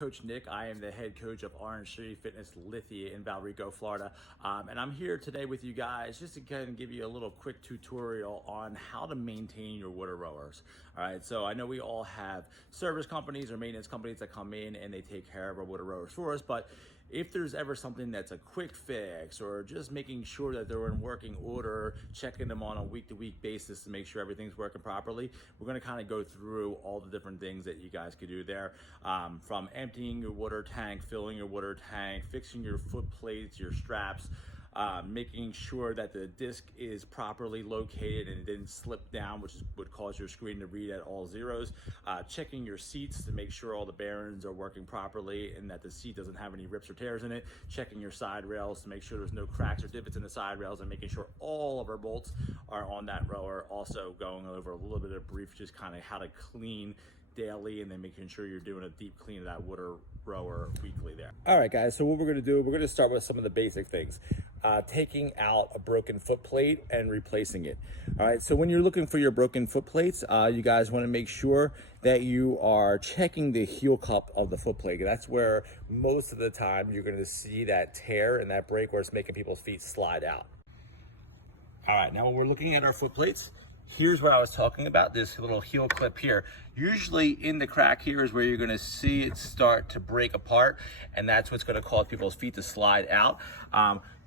Coach Nick. I am the head coach of Orange Tree Fitness Lithia in Valrico, Florida. And I'm here today with you guys just to kind of give you a little quick tutorial on how to maintain your WaterRowers. All right, so I know we all have service companies or maintenance companies that come in and they take care of our WaterRowers for us, but if there's ever something that's a quick fix or just making sure that they're in working order, checking them on a week-to-week basis to make sure everything's working properly, we're going to kind of go through all the different things that you guys could do there, from emptying your water tank, filling your water tank, fixing your foot plates, your straps, making sure that the disc is properly located and it didn't slip down, which would cause your screen to read at all zeros, checking your seats to make sure all the bearings are working properly and that the seat doesn't have any rips or tears in it, checking your side rails to make sure there's no cracks or divots in the side rails, and making sure all of our bolts are on that rower. Also going over a little bit of brief, just kind of how to clean daily, and then making sure you're doing a deep clean of that WaterRower weekly there. All right, guys, so what we're gonna do, we're gonna start with some of the basic things. Taking out a broken foot plate and replacing it. All right, so when you're looking for your broken foot plates, you guys wanna make sure that you are checking the heel cup of the foot plate. That's where most of the time you're gonna see that tear and that break where it's making people's feet slide out. All right, now when we're looking at our foot plates, here's what I was talking about, this little heel clip here. Usually in the crack here is where you're gonna see it start to break apart, and that's what's gonna cause people's feet to slide out.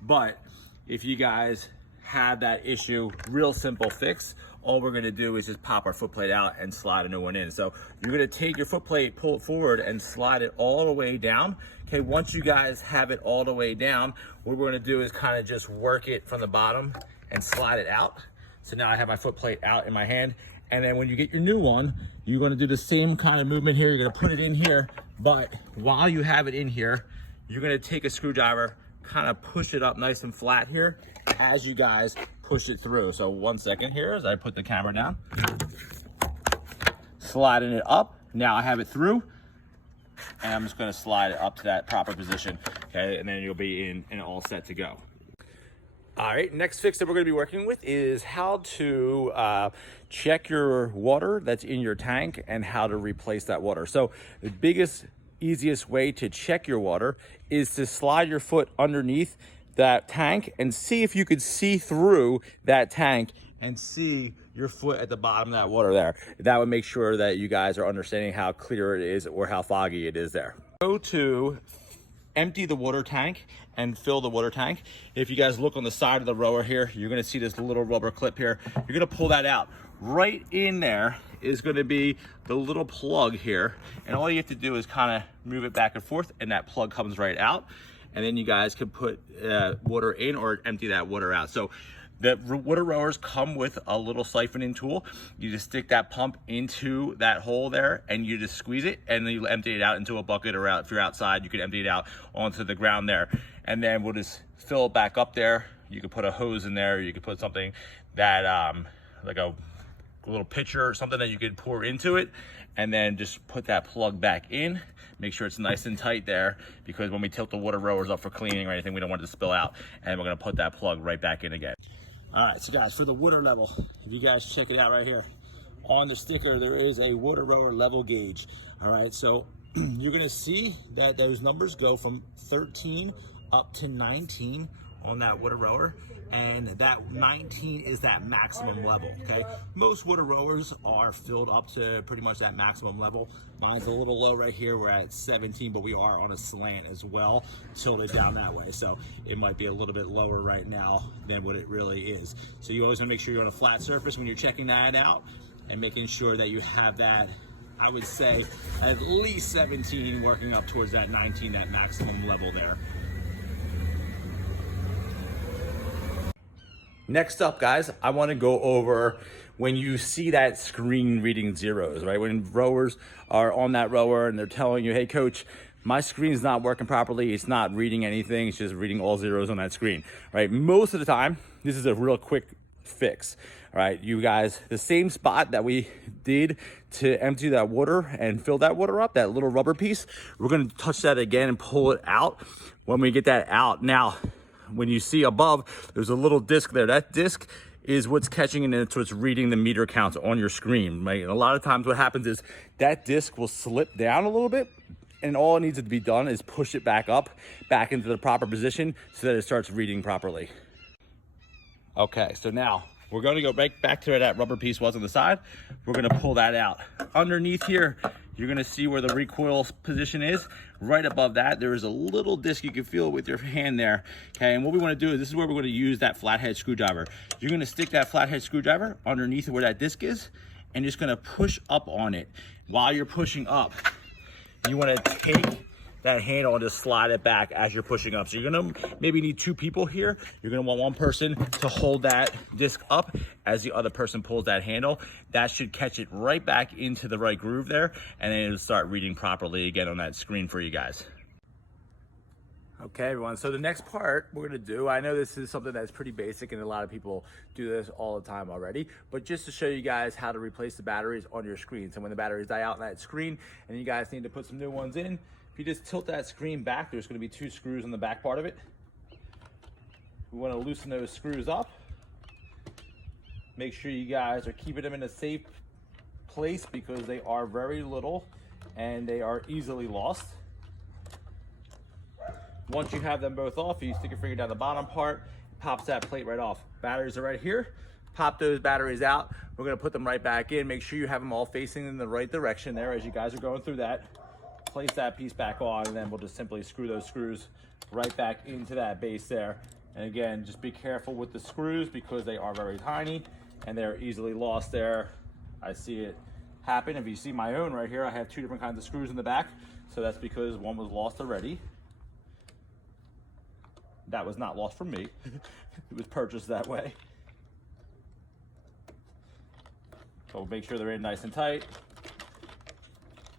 But if you guys have that issue, real simple fix, all we're gonna do is just pop our foot plate out and slide a new one in. So you're gonna take your foot plate, pull it forward and slide it all the way down. Okay, once you guys have it all the way down, what we're gonna do is kind of just work it from the bottom and slide it out. So now I have my foot plate out in my hand. And then when you get your new one, you're gonna do the same kind of movement here. You're gonna put it in here, but while you have it in here, you're gonna take a screwdriver, kind of push it up nice and flat here as you guys push it through. So 1 second here as I put the camera down. Sliding it up. Now I have it through, and I'm just gonna slide it up to that proper position, okay? And then you'll be in all set to go. All right, next fix that we're gonna be working with is how to check your water that's in your tank and how to replace that water. So the biggest, easiest way to check your water is to slide your foot underneath that tank and see if you could see through that tank and see your foot at the bottom of that water there. That would make sure that you guys are understanding how clear it is or how foggy it is there. Go to empty the water tank and fill the water tank. If you guys look on the side of the rower here, you're gonna see this little rubber clip here. You're gonna pull that out. Right in there is gonna be the little plug here. And all you have to do is kind of move it back and forth and that plug comes right out. And then you guys can put water in or empty that water out. So the WaterRowers come with a little siphoning tool. You just stick that pump into that hole there and you just squeeze it and then you empty it out into a bucket, or if you're outside, you can empty it out onto the ground there. And then we'll just fill it back up there. You can put a hose in there. You can put something that, like a little pitcher or something that you could pour into it, and then just put that plug back in. Make sure it's nice and tight there, because when we tilt the WaterRowers up for cleaning or anything, we don't want it to spill out. And we're gonna put that plug right back in again. All right, so guys, for the water level, if you guys check it out right here, on the sticker, there is a WaterRower level gauge. All right, so you're gonna see that those numbers go from 13 up to 19 on that WaterRower, and that 19 is that maximum level, okay? Most WaterRowers are filled up to pretty much that maximum level. Mine's a little low right here. We're at 17, but we are on a slant as well, tilted down that way. So it might be a little bit lower right now than what it really is. So you always wanna make sure you're on a flat surface when you're checking that out and making sure that you have that, I would say, at least 17 working up towards that 19, that maximum level there. Next up, guys, I want to go over when you see that screen reading zeros, right? When rowers are on that rower and they're telling you, hey, coach, my screen's not working properly. It's not reading anything. It's just reading all zeros on that screen, right? Most of the time, this is a real quick fix, all right? You guys, the same spot that we did to empty that water and fill that water up, that little rubber piece, we're going to touch that again and pull it out. When we get that out, now, when you see above, there's a little disc there. That disc is what's catching and it's what's reading the meter counts on your screen, right? And a lot of times what happens is that disc will slip down a little bit and all it needs to be done is push it back up, back into the proper position so that it starts reading properly. Okay, so now we're going to go back to where that rubber piece was on the side. We're going to pull that out. Underneath here, you're going to see where the recoil position is. Right above that, there is a little disc. You can feel it with your hand there. Okay, and what we want to do is this is where we're going to use that flathead screwdriver. You're going to stick that flathead screwdriver underneath where that disc is, and just going to push up on it. While you're pushing up, you want to take that handle and just slide it back as you're pushing up. So you're gonna maybe need 2 people here. You're gonna want one person to hold that disc up as the other person pulls that handle. That should catch it right back into the right groove there, and then it'll start reading properly again on that screen for you guys. Okay, everyone, so the next part we're gonna do, I know this is something that's pretty basic and a lot of people do this all the time already, but just to show you guys how to replace the batteries on your screen. So when the batteries die out on that screen and you guys need to put some new ones in, if you just tilt that screen back, there's gonna be 2 screws on the back part of it. We wanna loosen those screws up. Make sure you guys are keeping them in a safe place because they are very little and they are easily lost. Once you have them both off, you stick your finger down the bottom part, it pops that plate right off. Batteries are right here. Pop those batteries out. We're gonna put them right back in. Make sure you have them all facing in the right direction there as you guys are going through that. Place that piece back on, and then we'll just simply screw those screws right back into that base there. And again, just be careful with the screws because they are very tiny and they're easily lost there. I see it happen. If you see my own right here, I have 2 different kinds of screws in the back. So that's because one was lost already. That was not lost from me. It was purchased that way. So make sure they're in nice and tight.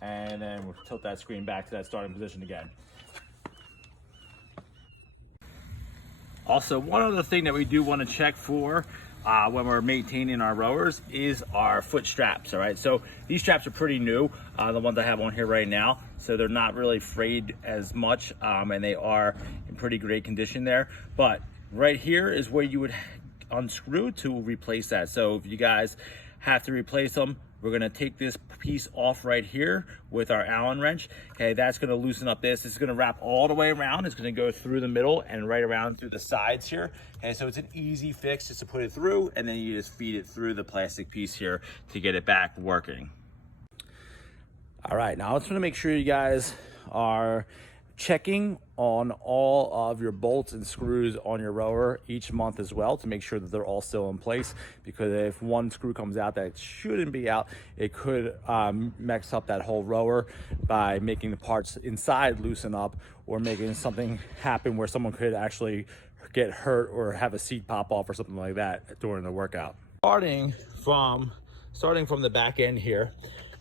And then we'll tilt that screen back to that starting position again. Also, one other thing that we do want to check for when we're maintaining our rowers is our foot straps, all right? So these straps are pretty new, the ones I have on here right now. So they're not really frayed as much, and they are in pretty great condition there. But right here is where you would unscrew to replace that. So if you guys have to replace them, we're gonna take this piece off right here with our Allen wrench. Okay, that's gonna loosen up this. It's gonna wrap all the way around. It's gonna go through the middle and right around through the sides here. Okay, so it's an easy fix just to put it through, and then you just feed it through the plastic piece here to get it back working. All right, now I just wanna make sure you guys are checking on all of your bolts and screws on your rower each month as well to make sure that they're all still in place, because if one screw comes out that shouldn't be out, it could mess up that whole rower by making the parts inside loosen up or making something happen where someone could actually get hurt or have a seat pop off or something like that during the workout. Starting from the back end here,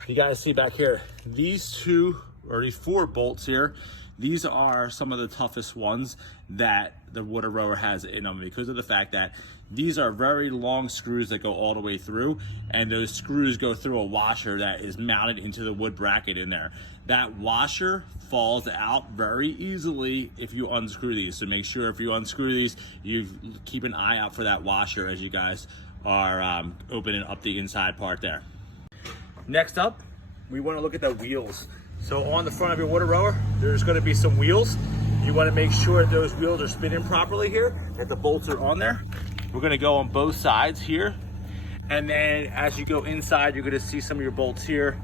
you guys see back here, these 4 bolts here, these are some of the toughest ones that the WaterRower has in them because of the fact that these are very long screws that go all the way through, and those screws go through a washer that is mounted into the wood bracket in there. That washer falls out very easily if you unscrew these. So make sure if you unscrew these, you keep an eye out for that washer as you guys are opening up the inside part there. Next up, we want to look at the wheels. So on the front of your WaterRower, there's going to be some wheels. You want to make sure that those wheels are spinning properly here, that the bolts are on there. We're going to go on both sides here. And then as you go inside, you're going to see some of your bolts here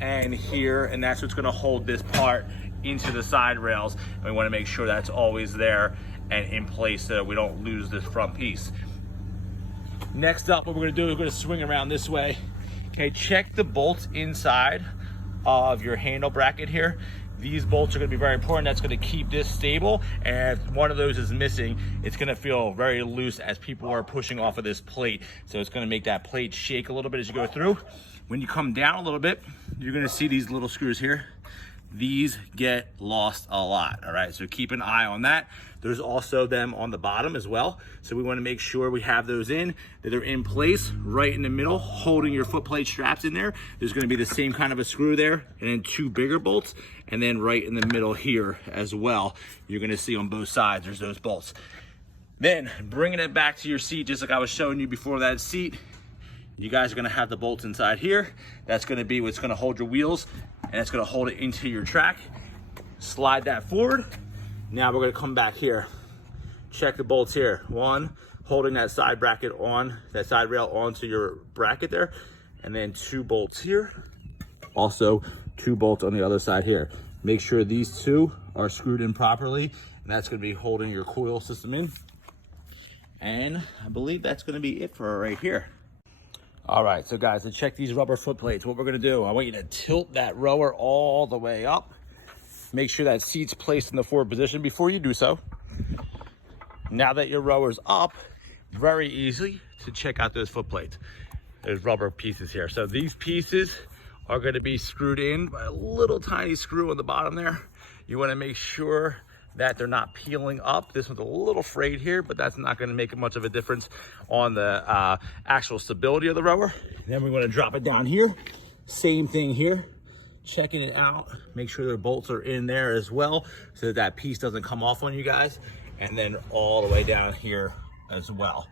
and here, and that's what's going to hold this part into the side rails. And we want to make sure that's always there and in place so that we don't lose this front piece. Next up, what we're going to do is we're going to swing around this way. Okay, check the bolts inside of your handle bracket here. These bolts are going to be very important. That's going to keep this stable, and if one of those is missing, it's going to feel very loose as people are pushing off of this plate. So it's going to make that plate shake a little bit as you go through. When you come down a little bit, you're going to see these little screws here. These get lost a lot, all right? So keep an eye on that. There's also them on the bottom as well. So we wanna make sure we have those in, that they're in place right in the middle, holding your foot plate straps in there. There's gonna be the same kind of a screw there, and then 2 bigger bolts, and then right in the middle here as well, you're gonna see on both sides, there's those bolts. Then bringing it back to your seat, just like I was showing you before that seat, you guys are gonna have the bolts inside here. That's gonna be what's gonna hold your wheels. and it's gonna hold it into your track. Slide that forward. Now we're gonna come back here. Check the bolts here. One, holding that side bracket on, that side rail onto your bracket there, and then 2 bolts here. Also 2 bolts on the other side here. Make sure these 2 are screwed in properly, and that's gonna be holding your coil system in. And I believe that's gonna be it for right here. All right, so guys, to check these rubber foot plates, what we're gonna do, I want you to tilt that rower all the way up. Make sure that seat's placed in the forward position before you do so. Now that your rower's up, very easy to check out those foot plates. There's rubber pieces here. So these pieces are gonna be screwed in by a little tiny screw on the bottom there. You wanna make sure that they're not peeling up. This one's a little frayed here, but that's not gonna make much of a difference on the actual stability of the rower. Then we wanna drop it down here. Same thing here. Checking it out, make sure the bolts are in there as well so that that piece doesn't come off on you guys, and then all the way down here as well.